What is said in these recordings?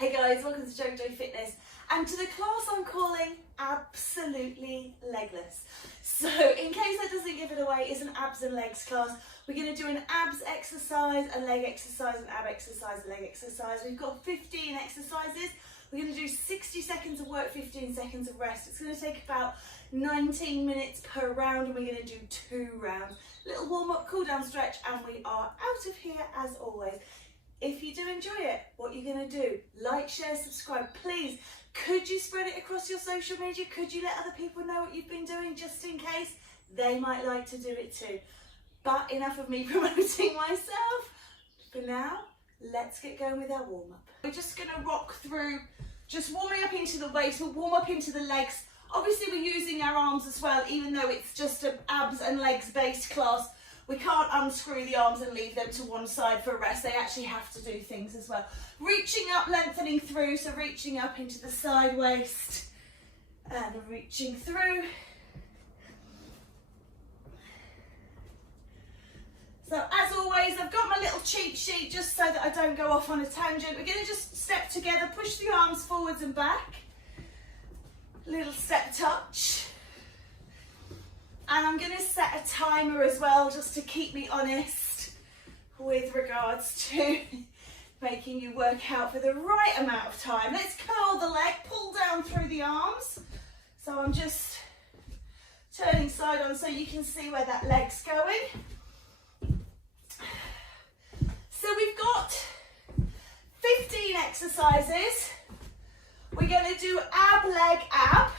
Hey guys, welcome to JoeGa Fitness and to the class I'm calling Absolutely Legless. So in case that doesn't give it away, it's an abs and legs class. We're going to do an abs exercise, a leg exercise, an ab exercise, a leg exercise. We've got 15 exercises. We're going to do 60 seconds of work, 15 seconds of rest. It's going to take about 19 minutes per round and we're going to do 2 rounds. Little warm up, cool down stretch, and we are out of here as always. If you do enjoy it, what you're going to do, like, share, subscribe, please. Could you spread it across your social media? Could you let other people know what you've been doing just in case? They might like to do it too. But enough of me promoting myself. For now, let's get going with our warm up. We're just going to rock through, just warming up into the waist. We'll warm up into the legs. Obviously, we're using our arms as well, even though it's just an abs and legs based class. We can't unscrew the arms and leave them to one side for a rest. They actually have to do things as well. Reaching up, lengthening through, so reaching up into the side waist and reaching through. So as always, I've got my little cheat sheet just so that I don't go off on a tangent. We're going to just step together, push the arms forwards and back. Little step touch. And I'm going to set a timer as well, just to keep me honest with regards to making you work out for the right amount of time. Let's curl the leg, pull down through the arms. So I'm just turning side on so you can see where that leg's going. So we've got 15 exercises. We're going to do ab, leg, ab.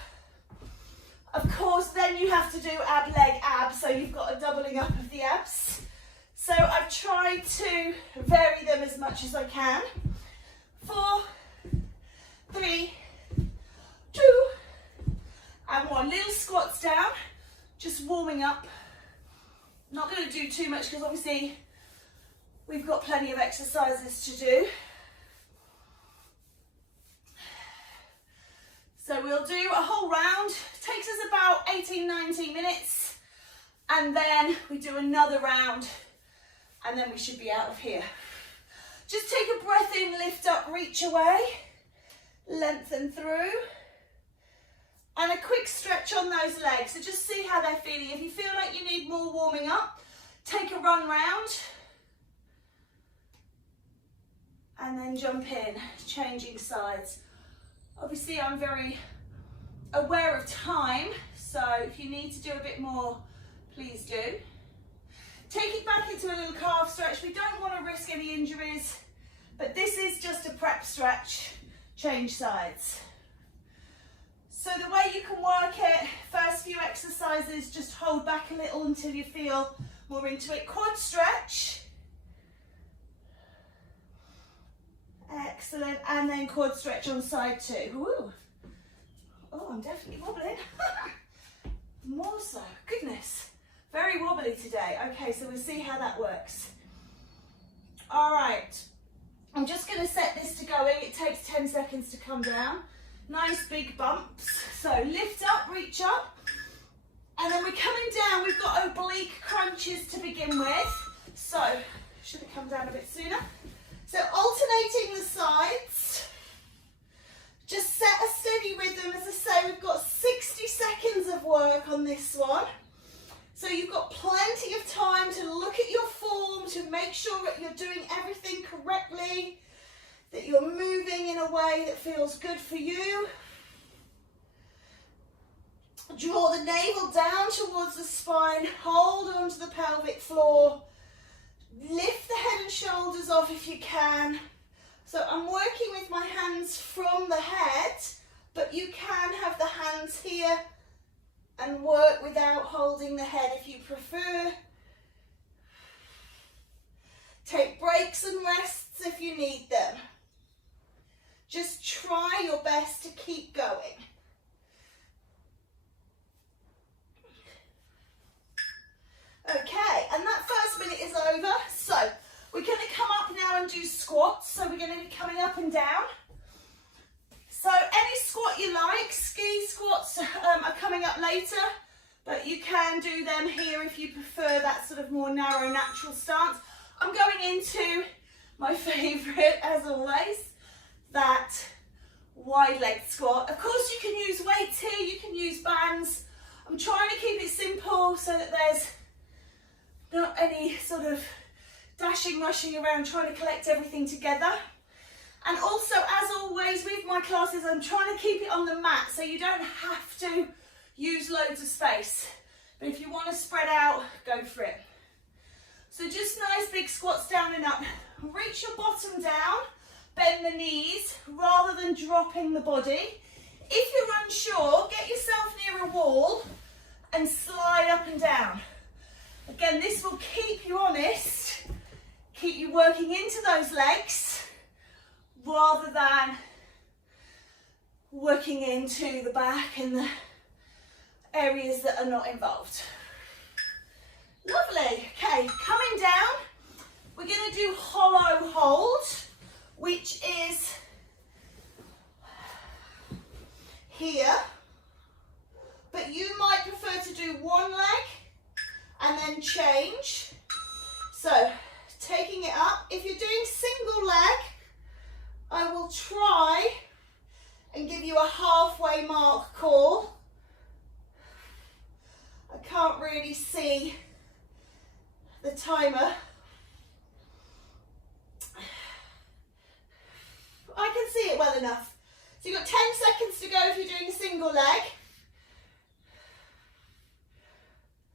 Of course, then you have to do ab, leg, ab, so you've got a doubling up of the abs. So I've tried to vary them as much as I can. 4, 3, 2, and 1. Little squats down, just warming up. Not going to do too much because obviously we've got plenty of exercises to do. So we'll do a whole round, takes us about 18-19 minutes, and then we do another round, and then we should be out of here. Just take a breath in, lift up, reach away, lengthen through, and a quick stretch on those legs. So just see how they're feeling. If you feel like you need more warming up, take a run round, and then jump in, changing sides. Obviously, I'm very aware of time, so if you need to do a bit more, please do. Take it back into a little calf stretch. We don't want to risk any injuries, but this is just a prep stretch, change sides. So the way you can work it, first few exercises, just hold back a little until you feel more into it. Quad stretch. Excellent, and then quad stretch on side 2. Ooh. Oh, I'm definitely wobbling. More so, goodness. Very wobbly today. Okay, so we'll see how that works. All right, I'm just going to set this to going. It takes 10 seconds to come down. Nice big bumps. So lift up, reach up, and then we're coming down. We've got oblique crunches to begin with. So, should have come down a bit sooner. So alternating the sides, just set a steady rhythm. As I say, we've got 60 seconds of work on this one. So you've got plenty of time to look at your form, to make sure that you're doing everything correctly, that you're moving in a way that feels good for you. Draw the navel down towards the spine, hold onto the pelvic floor. Lift the head and shoulders off if you can. So I'm working with my hands from the head, but you can have the hands here and work without holding the head if you prefer. Take breaks and rests if you need them. Just try your best to keep going. Okay, and that first minute is over. So we're going to come up now and do squats. So we're going to be coming up and down. So any squat you like. Ski squats are coming up later, but you can do them here if you prefer that sort of more narrow, natural stance. I'm going into my favourite, as always, that wide leg squat. Of course, you can use weights here, you can use bands. I'm trying to keep it simple so that there's not any sort of dashing, rushing around trying to collect everything together. And also, as always with my classes, I'm trying to keep it on the mat so you don't have to use loads of space. But if you want to spread out, go for it. So just nice big squats down and up. Reach your bottom down, bend the knees rather than dropping the body. If you're unsure, get yourself near a wall and slide up and down. Again, this will keep you honest, keep you working into those legs rather than working into the back and the areas that are not involved. Lovely. Okay, coming down, we're going to do hollow hold, which is here, but you might prefer to do one leg and then change. So taking it up, if you're doing single leg, I will try and give you a halfway mark call. I can't really see the timer. I can see it well enough. So you've got 10 seconds to go if you're doing a single leg.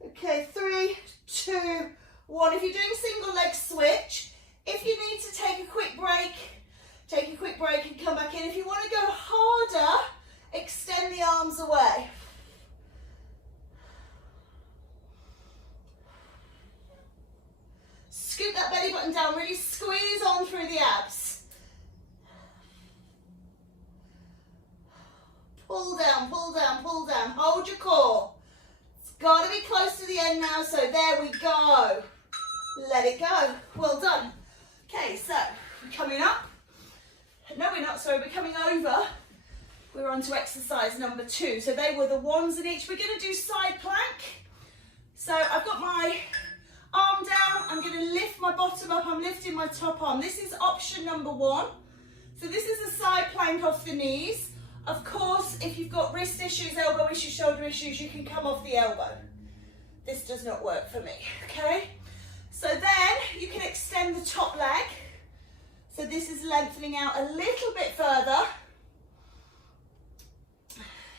Okay, 3, 2, 1. If you're doing single leg switch, if you need to take a quick break, take a quick break and come back in. If you want to go harder, extend the arms away. Scoop that belly button down, really squeeze on through the abs. Pull down, pull down, pull down. Hold your core. It's got to be close to the end now, so there we go. Let it go. Well done. Okay, so we're coming up. No, we're not, sorry, we're coming over. We're on to exercise number 2. So they were the ones in each. We're going to do side plank. So I've got my arm down, I'm going to lift my bottom up, I'm lifting my top arm. This is option number 1. So this is a side plank off the knees. Of course, if you've got wrist issues, elbow issues, shoulder issues, you can come off the elbow. This does not work for me, okay? So then you can extend the top leg. So this is lengthening out a little bit further.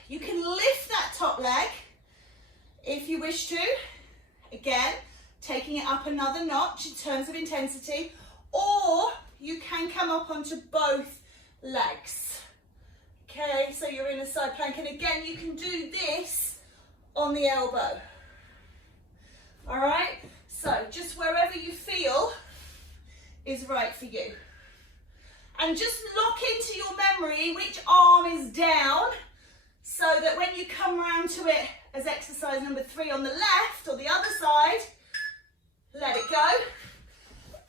You can lift that top leg if you wish to. Again, taking it up another notch in terms of intensity, or you can come up onto both legs. Okay, so you're in a side plank, and again, you can do this on the elbow. All right, so just wherever you feel is right for you. And just lock into your memory which arm is down, so that when you come round to it as exercise number 3 on the left or the other side, let it go.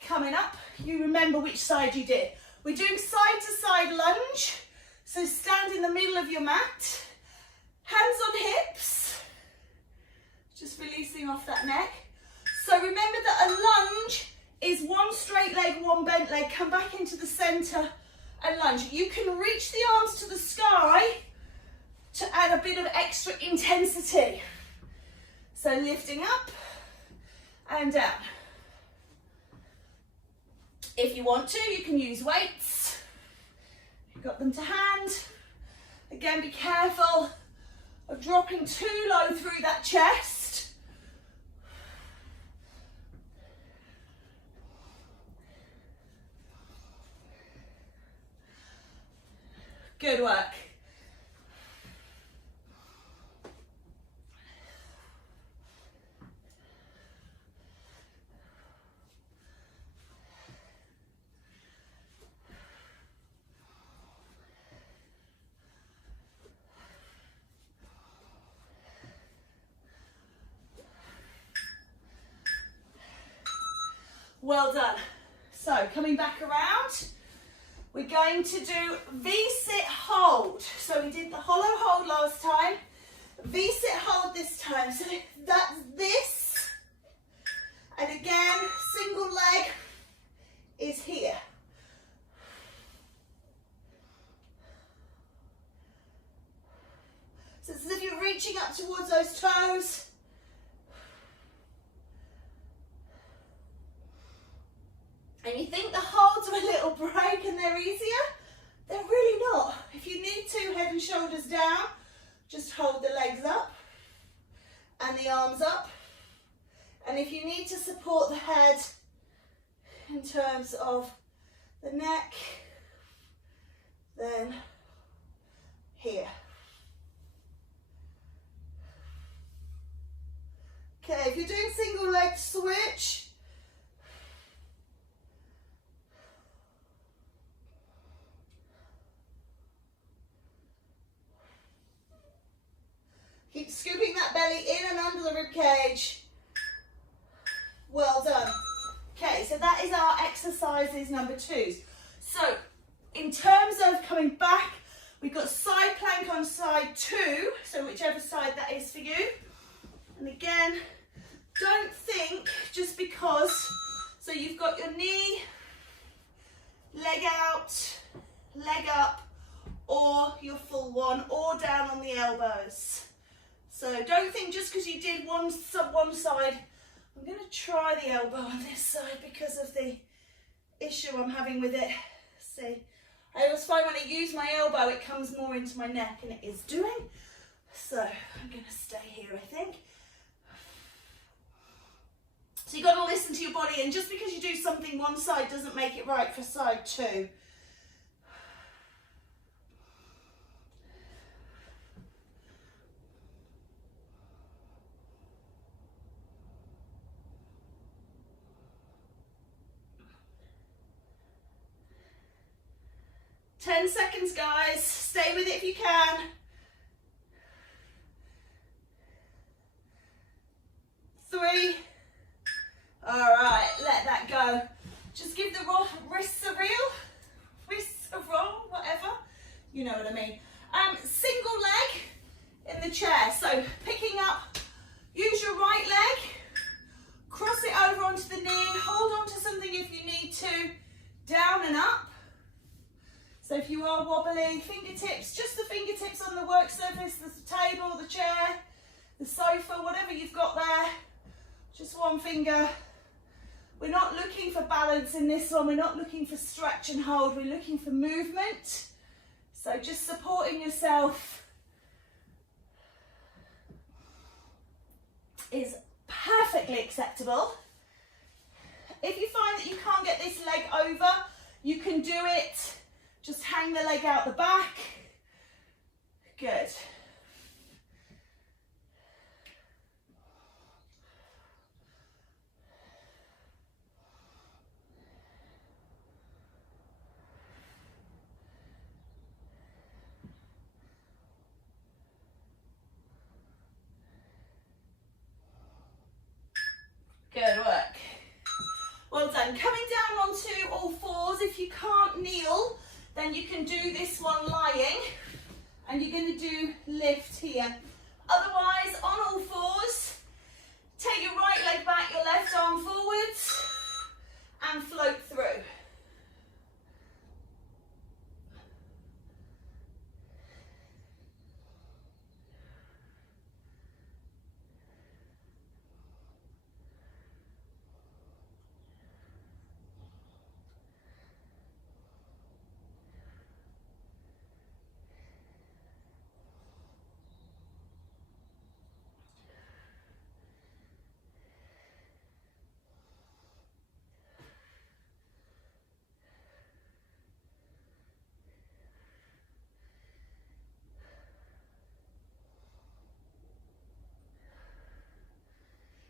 Coming up, you remember which side you did. We're doing side to side lunge. So stand in the middle of your mat, hands on hips, just releasing off that neck. So remember that a lunge is one straight leg, one bent leg. Come back into the center and lunge. You can reach the arms to the sky to add a bit of extra intensity. So lifting up and down. If you want to, you can use weights. You've got them to hand. Again, be careful of dropping too low through that chest. Good work. Well done. So coming back around, we're going to do V-sit hold. So we did the hollow hold last time, V-sit hold this time. So that's this, and again, single leg is here. up towards those toes. And you think the holds are a little break and they're easier? They're really not. If you need to, head and shoulders down, just hold the legs up and the arms up. And if you need to support the head in terms of the neck, then here. Okay, if you're doing single leg switch, keep scooping that belly in and under the rib cage. Well done. Okay, so that is our exercises number 2s. So in terms of coming back, we've got side plank on side 2, so whichever side that is for you. And again, don't think just because, so you've got your knee, leg out, leg up, or your full one, or down on the elbows. So don't think just because you did one side, I'm going to try the elbow on this side because of the issue I'm having with it. See, I always find when I use my elbow, it comes more into my neck, and it is doing. So I'm going to stay here, I think. So you've got to listen to your body, and just because you do something one side doesn't make it right for side 2. Ten seconds, guys. Stay with it if you can. 3. All right, let that go. Just give the wrists a roll, whatever. You know what I mean. Single leg in the chair. So picking up, use your right leg, cross it over onto the knee, hold on to something if you need to, down and up. So if you are wobbly, fingertips, just the fingertips on the work surface, the table, the chair, the sofa, whatever you've got there, just one finger. We're not looking for balance in this one, we're not looking for stretch and hold, we're looking for movement. So just supporting yourself is perfectly acceptable. If you find that you can't get this leg over, you can do it. Just hang the leg out the back. Good. Good work. Well done. Coming down onto all fours. If you can't kneel, then you can do this one lying, and you're going to do lift here. Otherwise, on all fours, take your right leg back, your left arm forwards, and float through.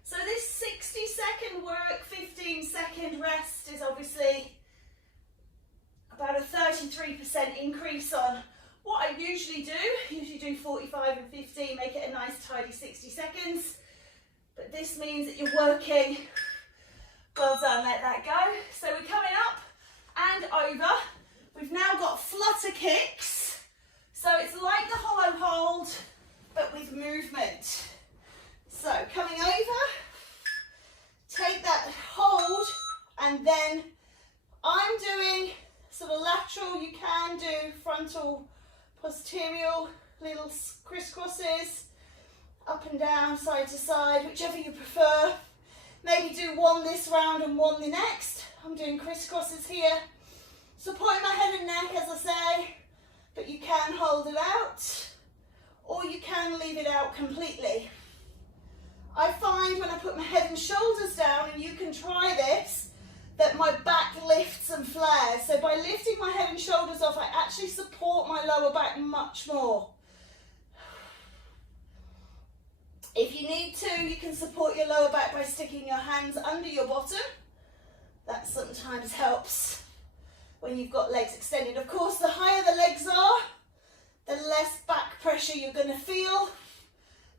So this 60-second work, 15-second rest is obviously about a 33% increase on what I usually do. I usually do 45 and 15, make it a nice tidy 60 seconds. But this means that you're working. Well done, let that go. So we're coming up and over. We've now got flutter kicks. So it's like the hollow hold, but with movement. So coming over, take that hold, and then I'm doing sort of lateral, you can do frontal, posterior, little crisscrosses. up and down, side to side, whichever you prefer. Maybe do one this round and one the next. I'm doing crisscrosses here. Supporting my head and neck, as I say, but you can hold it out, or you can leave it out completely. I find when I put my head and shoulders down, and you can try this, that my back lifts and flares. So by lifting my head and shoulders off, I actually support my lower back much more. If you need to, you can support your lower back by sticking your hands under your bottom. That sometimes helps when you've got legs extended. Of course, the higher the legs are, the less back pressure you're going to feel,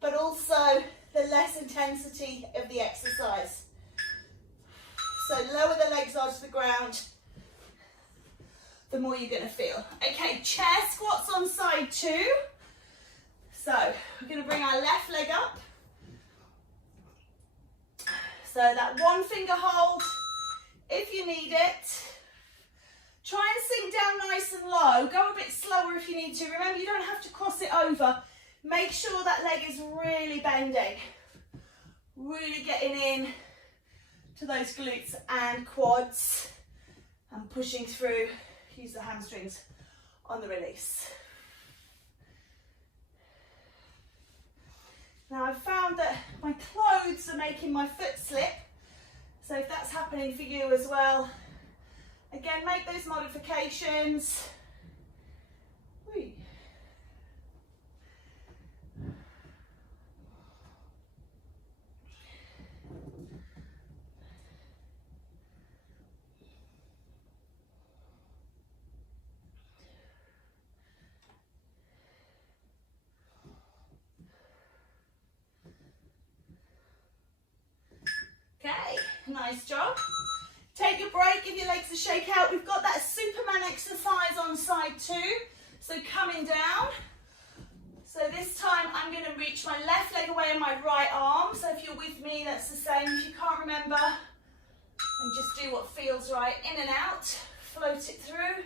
but also the less intensity of the exercise. So lower the legs are to the ground, the more you're going to feel. Okay, chair squats on side 2. So we're going to bring our left leg up. So that one finger hold, if you need it. Try and sink down nice and low. Go a bit slower if you need to. Remember, you don't have to cross it over. Make sure that leg is really bending. Really getting in to those glutes and quads and pushing through. Use the hamstrings on the release. Now I've found that my clothes are making my foot slip. So if that's happening for you as well, again, make those modifications. Whee. Okay, nice job. Take your break, give your legs a shake out. We've got that Superman exercise on side 2. So coming down. So this time I'm going to reach my left leg away and my right arm. So if you're with me, that's the same. If you can't remember, and just do what feels right. In and out, float it through.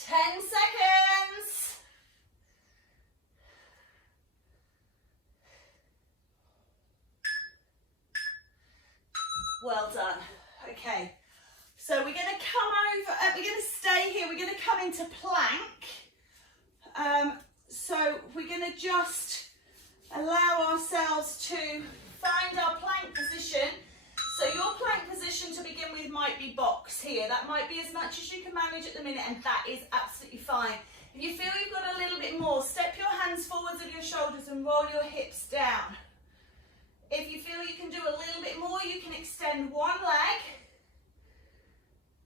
Seconds. Well done. Okay, so we're going to come over, we're going to stay here, we're going to come into plank. So we're going to just allow ourselves to find our plank position. So your plank position to begin with might be box here. That might be as much as you can manage at the minute, and that is absolutely fine. If you feel you've got a little bit more, step your hands forwards of your shoulders and roll your hips down. If you feel you can do a little bit more, you can extend one leg.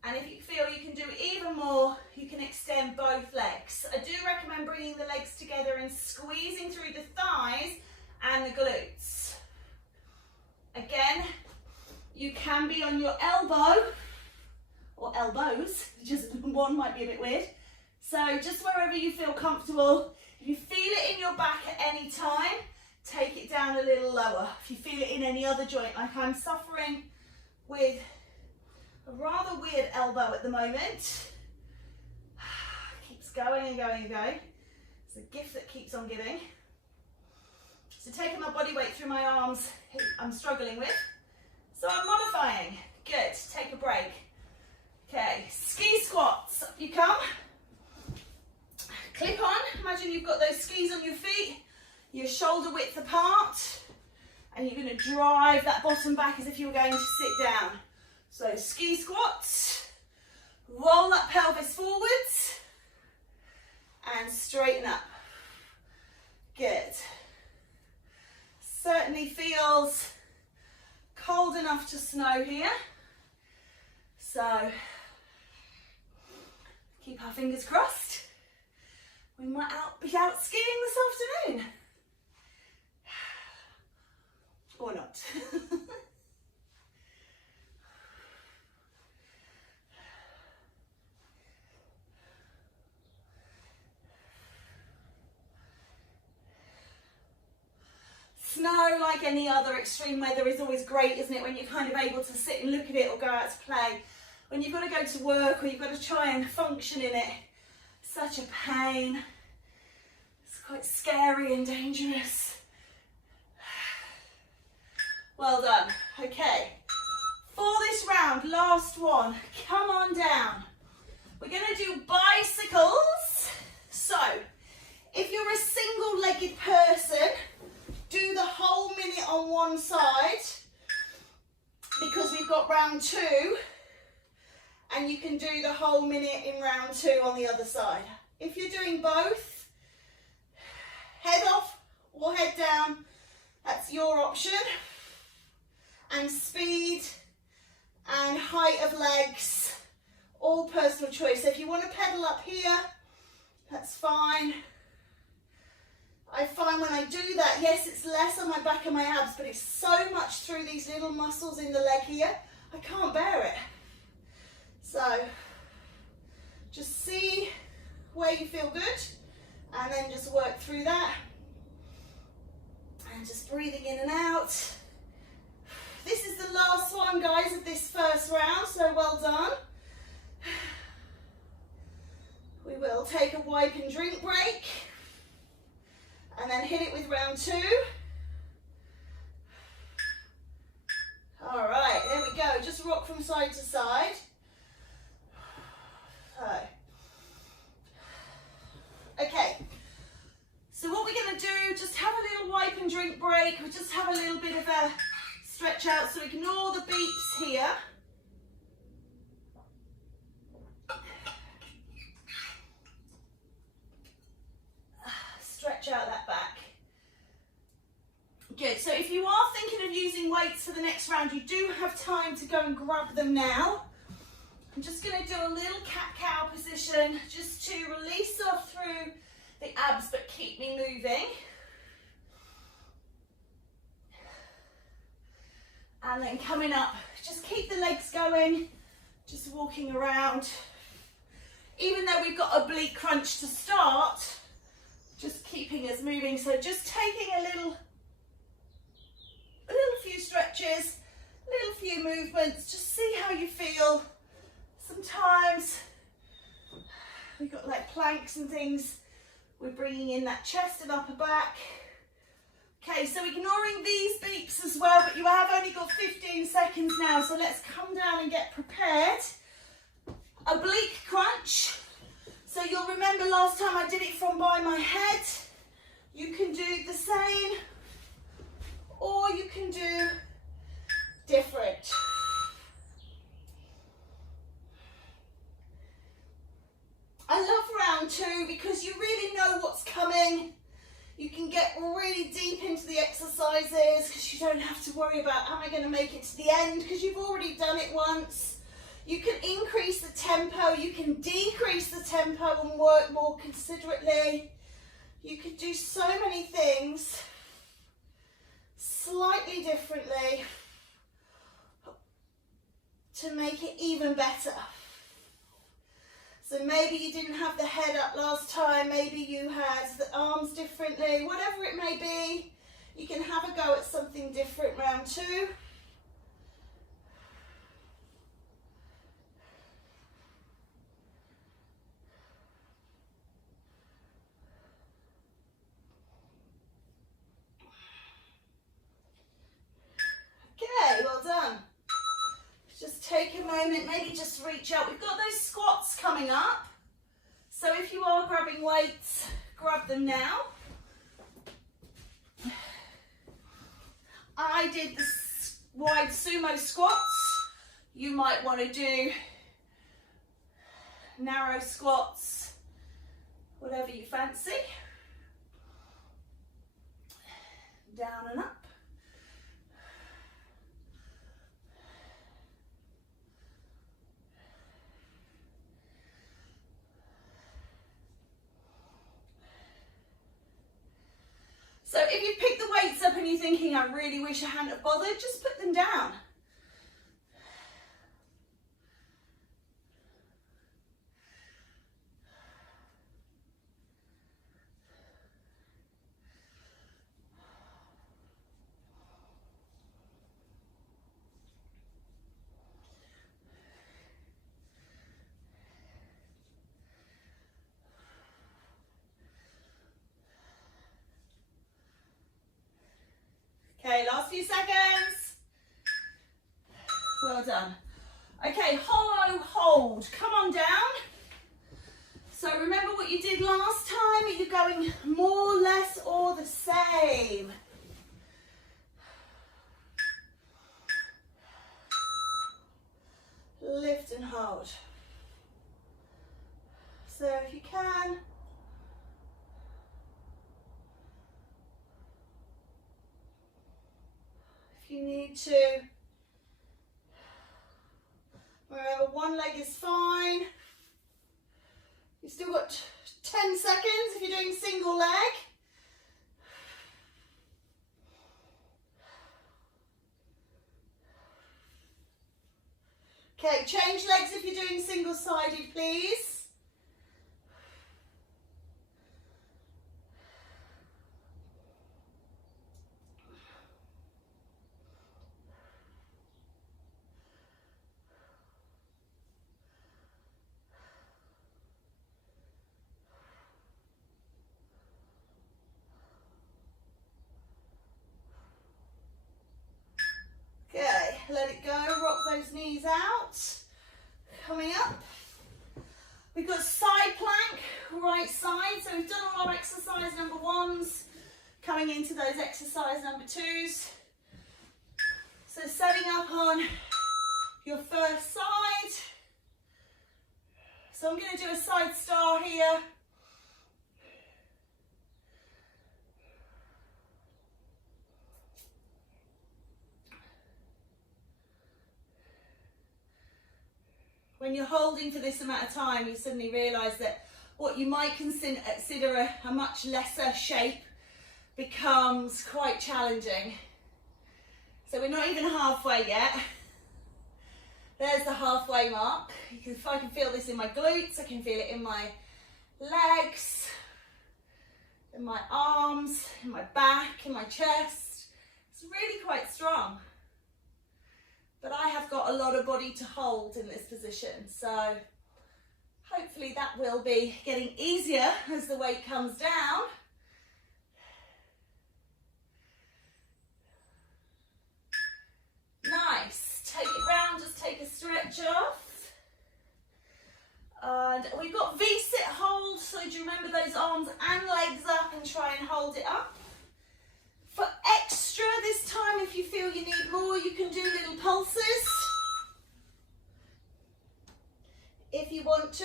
And if you feel you can do even more, you can extend both legs. I do recommend bringing the legs together and squeezing through the thighs and the glutes. Again, you can be on your elbow or elbows, just one might be a bit weird. So just wherever you feel comfortable. If you feel it in your back at any time, take it down a little lower. If you feel it in any other joint, like I'm suffering with a rather weird elbow at the moment. Keeps going and going and going. It's a gift that keeps on giving. So taking my body weight through my arms, I'm struggling with. So I'm modifying. Good, take a break. Okay, ski squats, up you come. Clip on, imagine you've got those skis on your feet, your shoulder width apart, and you're going to drive that bottom back as if you were going to sit down. So ski squats, roll that pelvis forwards, and straighten up. Good. definitely feels cold enough to snow here. So keep our fingers crossed. We might be out skiing this afternoon. Or not. Snow, like any other extreme weather, is always great, isn't it, when you're kind of able to sit and look at it or go out to play. When you've got to go to work or you've got to try and function in it, such a pain. It's quite scary and dangerous. Well done. Okay, for this round, last one, come on down. We're going to do bicycles. So, if you're a single-legged person, do the whole minute on one side, because we've got round 2, and you can do the whole minute in round 2 on the other side. If you're doing both, head off or head down, that's your option. And speed and height of legs, all personal choice. So if you want to pedal up here, that's fine. I find when I do that, yes, it's less on my back and my abs, but it's so much through these little muscles in the leg here, I can't bear it. So just see where you feel good, and then just work through that. And just breathing in and out. This is the last one, guys, of this first round, so well done. We will take a wipe and drink break, and then hit it with round 2. All right, there we go. Just rock from side to side. Okay, so what we're going to do, just have a little wipe and drink break. We'll just have a little bit of a stretch out, so ignore the beeps here. Stretch out that back. Good, so if you are thinking of using weights for the next round, you do have time to go and grab them now. I'm just going to do a little cat-cow position just to release off through the abs but keep me moving. And then coming up, just keep the legs going, just walking around. Even though we've got oblique crunch to start, just keeping us moving. So just taking a little few stretches, little few movements, just see how you feel. Sometimes we've got like planks and things, we're bringing in that chest and upper back. Okay, so ignoring these beeps as well, but you have only got 15 seconds now, so let's come down and get prepared. Oblique crunch. So you'll remember last time I did it from by my head. You can do the same, or you can do different. I love round 2 because you really know what's coming. You can get really deep into the exercises because you don't have to worry about, am I going to make it to the end, because you've already done it once. You can increase the tempo, you can decrease the tempo and work more considerately. You can do so many things slightly differently to make it even better. So maybe you didn't have the head up last time, maybe you had the arms differently, whatever it may be, you can have a go at something different round 2. Okay, well done. Just take a moment, maybe just reach out. We've got those squats coming up. So if you are grabbing weights, grab them now. I did the wide sumo squats. You might want to do narrow squats, whatever you fancy. Down and up. So if you pick the weights up and you're thinking, I really wish I hadn't have bothered, just put them down. Okay, last few seconds. Well done. Okay, hollow hold. Come on down. So remember what you did last time. You're going more, less, or the same. Lift and hold. So if you can, you need to, remember one leg is fine. You've still got 10 seconds if you're doing single leg. Okay, change legs if you're doing single-sided, please. Okay, let it go, rock those knees out. Coming up. We've got side plank, right side. So we've done all our exercise number ones. Coming into those exercise number twos. So setting up on your first side. So I'm going to do a side star here. When you're holding for this amount of time, you suddenly realise that what you might consider a much lesser shape becomes quite challenging. So we're not even halfway yet. There's the halfway mark. I can feel this in my glutes, I can feel it in my legs, in my arms, in my back, in my chest. It's really quite strong. But I have got a lot of body to hold in this position, so hopefully that will be getting easier as the weight comes down. Nice. Take it round, just take a stretch off. And we've got V-sit hold, so do you remember those arms and legs up and try and hold it up? For extra this time, if you feel you need more, you can do little pulses if you want to.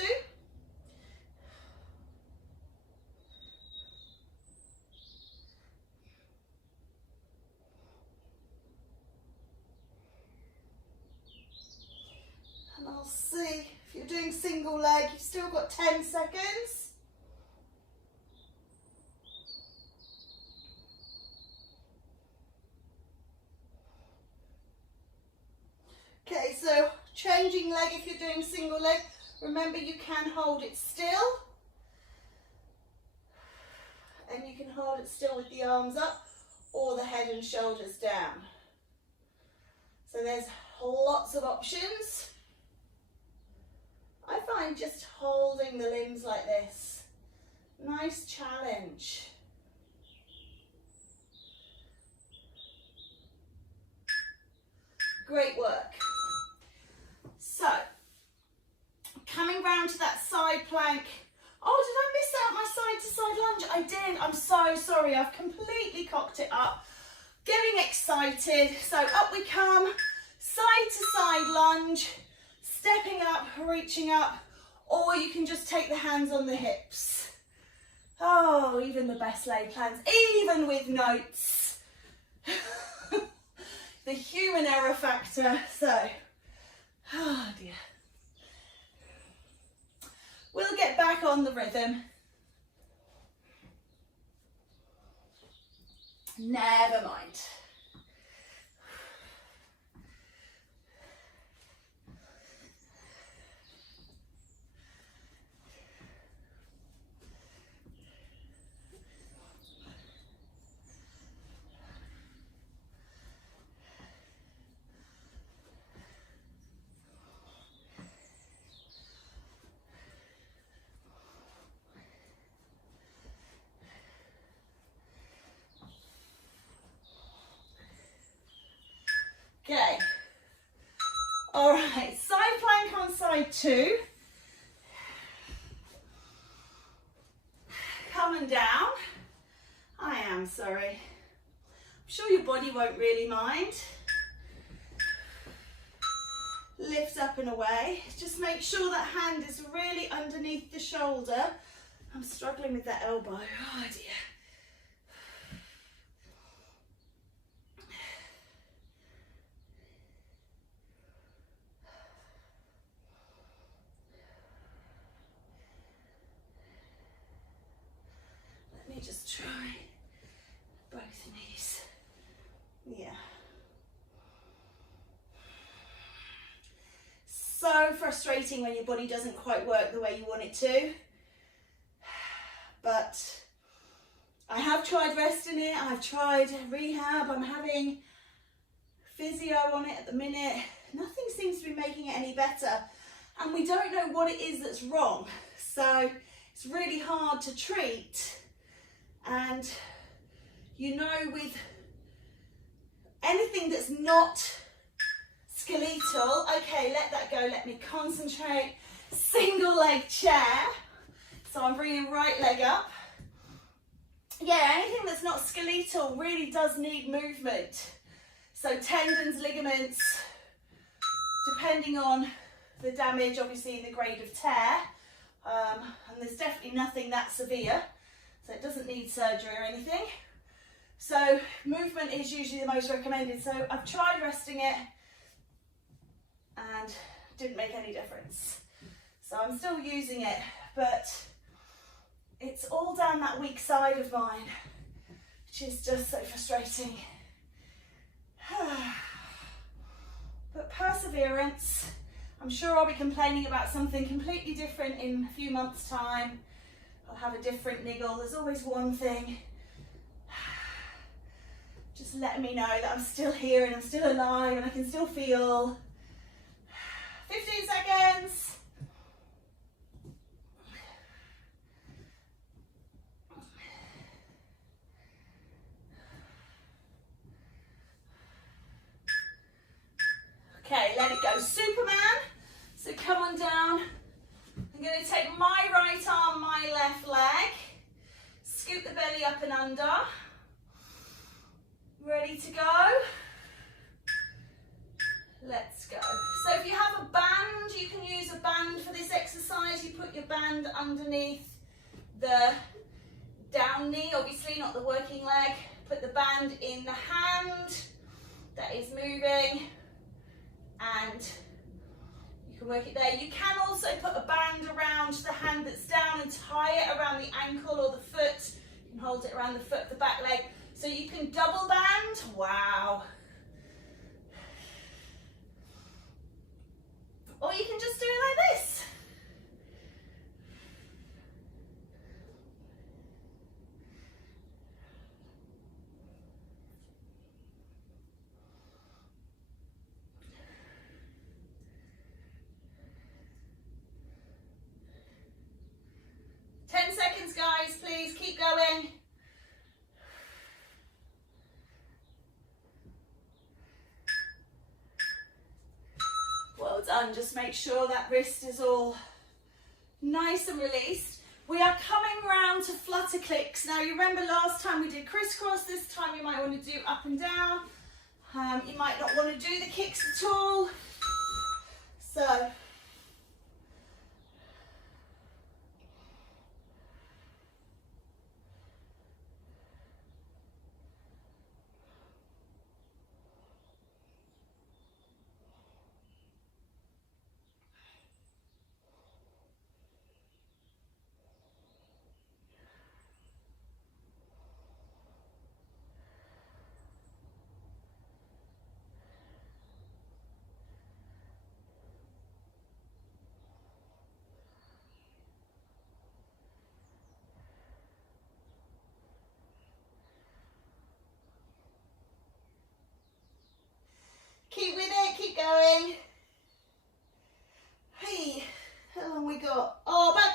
And I'll see if you're doing single leg, you've still got 10 seconds. Okay, so changing leg if you're doing single leg. Remember, you can hold it still. And you can hold it still with the arms up or the head and shoulders down. So there's lots of options. I find just holding the limbs like this, nice challenge. Great work. So, coming round to that side plank. Oh, did I miss out my side to side lunge? I did. I'm so sorry. I've completely cocked it up. Getting excited. So up we come. Side to side lunge. Stepping up, reaching up. Or you can just take the hands on the hips. Oh, even the best laid plans, even with notes. The human error factor. So, oh dear. We'll get back on the rhythm. Never mind. Okay, all right, side plank on side 2. Coming down. I am sorry. I'm sure your body won't really mind. Lift up and away. Just make sure that hand is really underneath the shoulder. I'm struggling with that elbow. Oh dear. Let me just try both knees. Yeah. So frustrating when your body doesn't quite work the way you want it to. But I have tried resting it, I've tried rehab, I'm having physio on it at the minute. Nothing seems to be making it any better. And we don't know what it is that's wrong. So it's really hard to treat. And you know, with anything that's not skeletal, okay, let that go, let me concentrate. Single leg chair. So I'm bringing right leg up. Yeah, anything that's not skeletal really does need movement. So tendons, ligaments, depending on the damage, obviously the grade of tear. And there's definitely nothing that severe. So it doesn't need surgery or anything. So movement is usually the most recommended. So I've tried resting it and didn't make any difference. So I'm still using it, but it's all down that weak side of mine, which is just so frustrating. But perseverance. I'm sure I'll be complaining about something completely different in a few months' time. I'll have a different niggle. There's always one thing. Just letting me know that I'm still here and I'm still alive and I can still feel. 15 seconds. Okay, let it go. Superman. So come on down. I'm going to take my right arm, my left leg. Scoop the belly up and under. Ready to go? Let's go. So if you have a band, you can use a band for this exercise. You put your band underneath the down knee, obviously, not the working leg. Put the band in the hand that is moving. And you can work it there. You can also put a band around the hand that's down and tie it around the ankle or the foot. You can hold it around the foot, the back leg. So you can double band. Wow. Or you can just do it like this. Guys, please keep going. Well done. Just make sure that wrist is all nice and released. We are coming round to flutter clicks. Now you remember last time we did crisscross. This time you might want to do up and down. You might not want to do the kicks at all. So Keep going. Hey, how long we got? Oh, about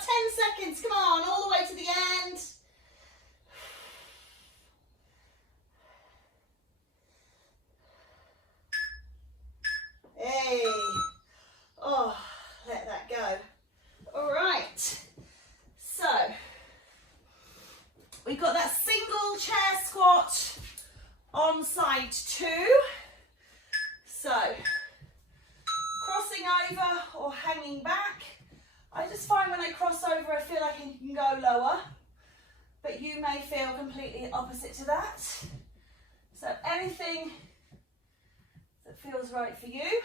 10 seconds. Come on, all the way to the end. Hey. Oh, let that go. All right. So, we've got that single chair squat on side 2. So, crossing over or hanging back. I just find when I cross over, I feel like I can go lower, but you may feel completely opposite to that. So anything that feels right for you.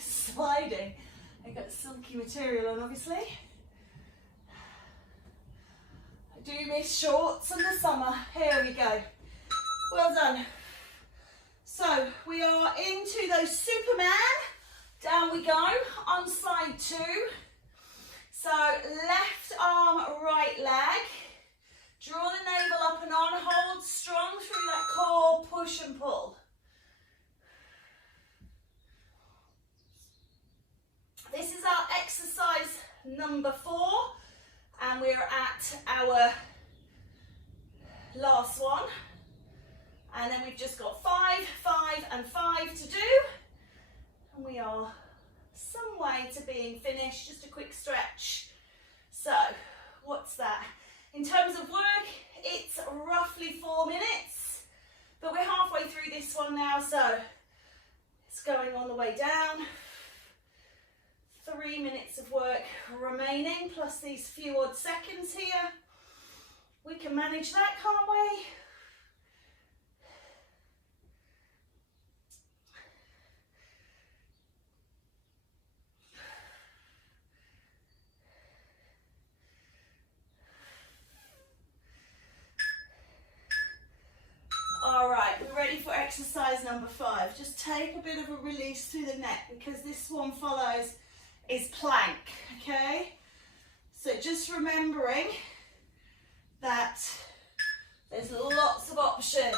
Sliding. I got silky material on, obviously. I do miss shorts in the summer. Here we go. Well done. So we are into those Superman. Down we go on side 2. So left arm, right leg. Draw the navel up and on. Hold strong through that core. Push and pull. This is our exercise number 4, and we're at our last one. And then we've just got 5, 5 and 5 to do. And we are some way to being finished, just a quick stretch. So, what's that? In terms of work, it's roughly 4 minutes, but we're halfway through this one now, so it's going on the way down. 3 minutes of work remaining, plus these few odd seconds here. We can manage that, can't we? All right, we're ready for exercise number 5. Just take a bit of a release through the neck, because this one follows is plank, okay? So just remembering that there's lots of options.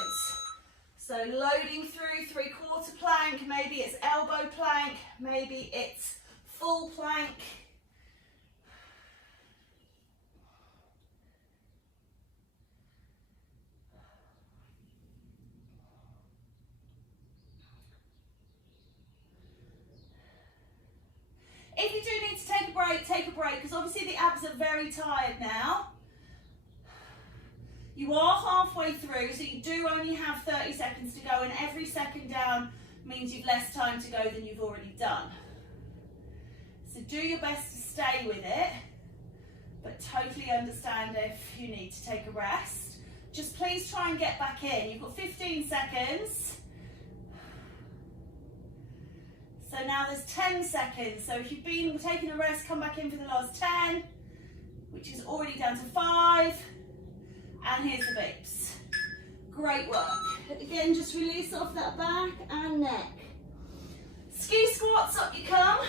So loading through 3/4 plank, maybe it's elbow plank, maybe it's full plank. If you do need to take a break, because obviously the abs are very tired now. You are halfway through, so you do only have 30 seconds to go, and every second down means you've less time to go than you've already done. So do your best to stay with it, but totally understand if you need to take a rest. Just please try and get back in. You've got 15 seconds. So now there's 10 seconds. So if you've been taking a rest, come back in for the last 10, which is already down to 5. And here's the beeps. Great work. Again, just release off that back and neck. Ski squats, up you come.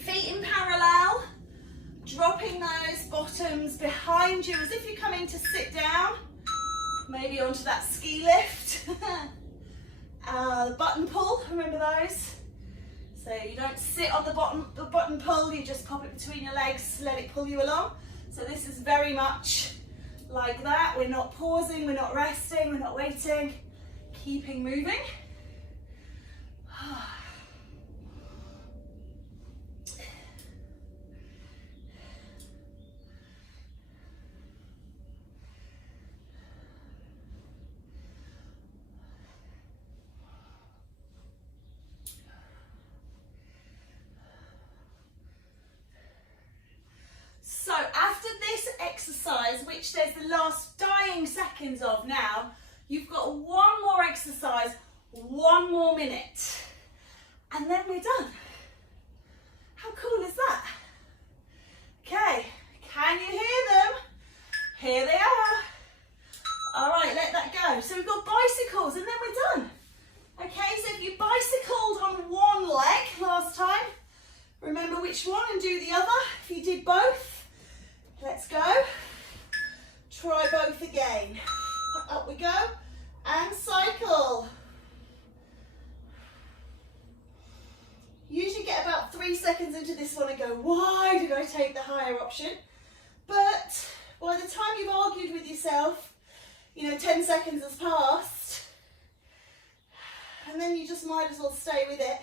Feet in parallel. Dropping those bottoms behind you as if you're coming to sit down. Maybe onto that ski lift. The button pull, remember those? So you don't sit on the button pull, you just pop it between your legs, let it pull you along. So this is very much like that. We're not pausing, we're not resting, we're not waiting, keeping moving. So after this exercise, exercise, which there's the last dying seconds of now. You've got one more exercise, 1 more minute, and then we're done. How cool is that? Okay, can you hear them? Here they are. All right, let that go. So we've got bicycles and then we're done. Okay, so if you bicycled on one leg last time, remember which one and do the other. If you did both, let's go. Try both again. Up we go and cycle. Usually get about 3 seconds into this one and go, why did I take the higher option? But by the time you've argued with yourself, 10 seconds has passed, and then you just might as well stay with it.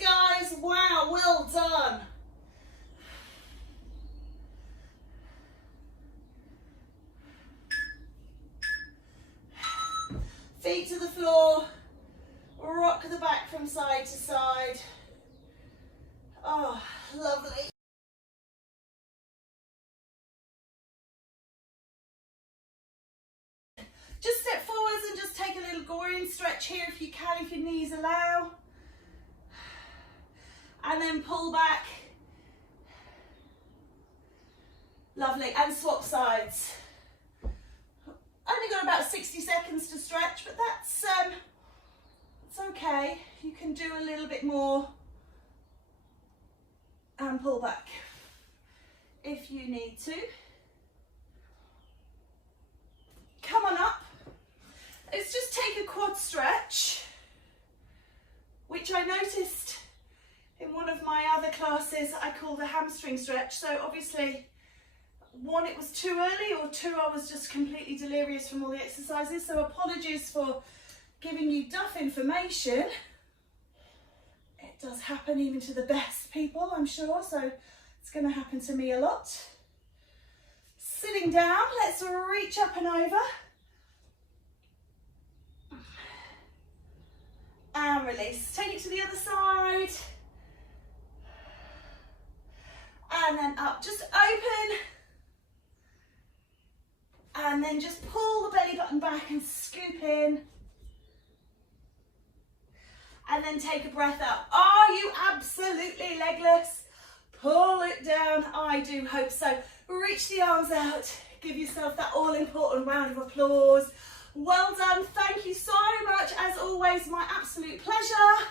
Guys, wow, well done. Feet to the floor, rock the back from side to side. Oh, lovely. Just step forwards and just take a little groin stretch here if you can, if your knees allow. And then pull back. Lovely, and swap sides. Only got about 60 seconds to stretch, but that's it's okay. You can do a little bit more and pull back if you need to. Come on up. Let's just take a quad stretch, which I noticed in one of my other classes I call the hamstring stretch. So obviously, 1, it was too early, or 2, I was just completely delirious from all the exercises. So apologies for giving you duff information. It does happen even to the best people, I'm sure. So it's going to happen to me a lot. Sitting down, let's reach up and over. And release. Take it to the other side. And then up, just open. And then just pull the belly button back and scoop in. And then take a breath out. Are you absolutely legless? Pull it down. I do hope so. Reach the arms out. Give yourself that all-important round of applause. Well done. Thank you so much. As always, my absolute pleasure.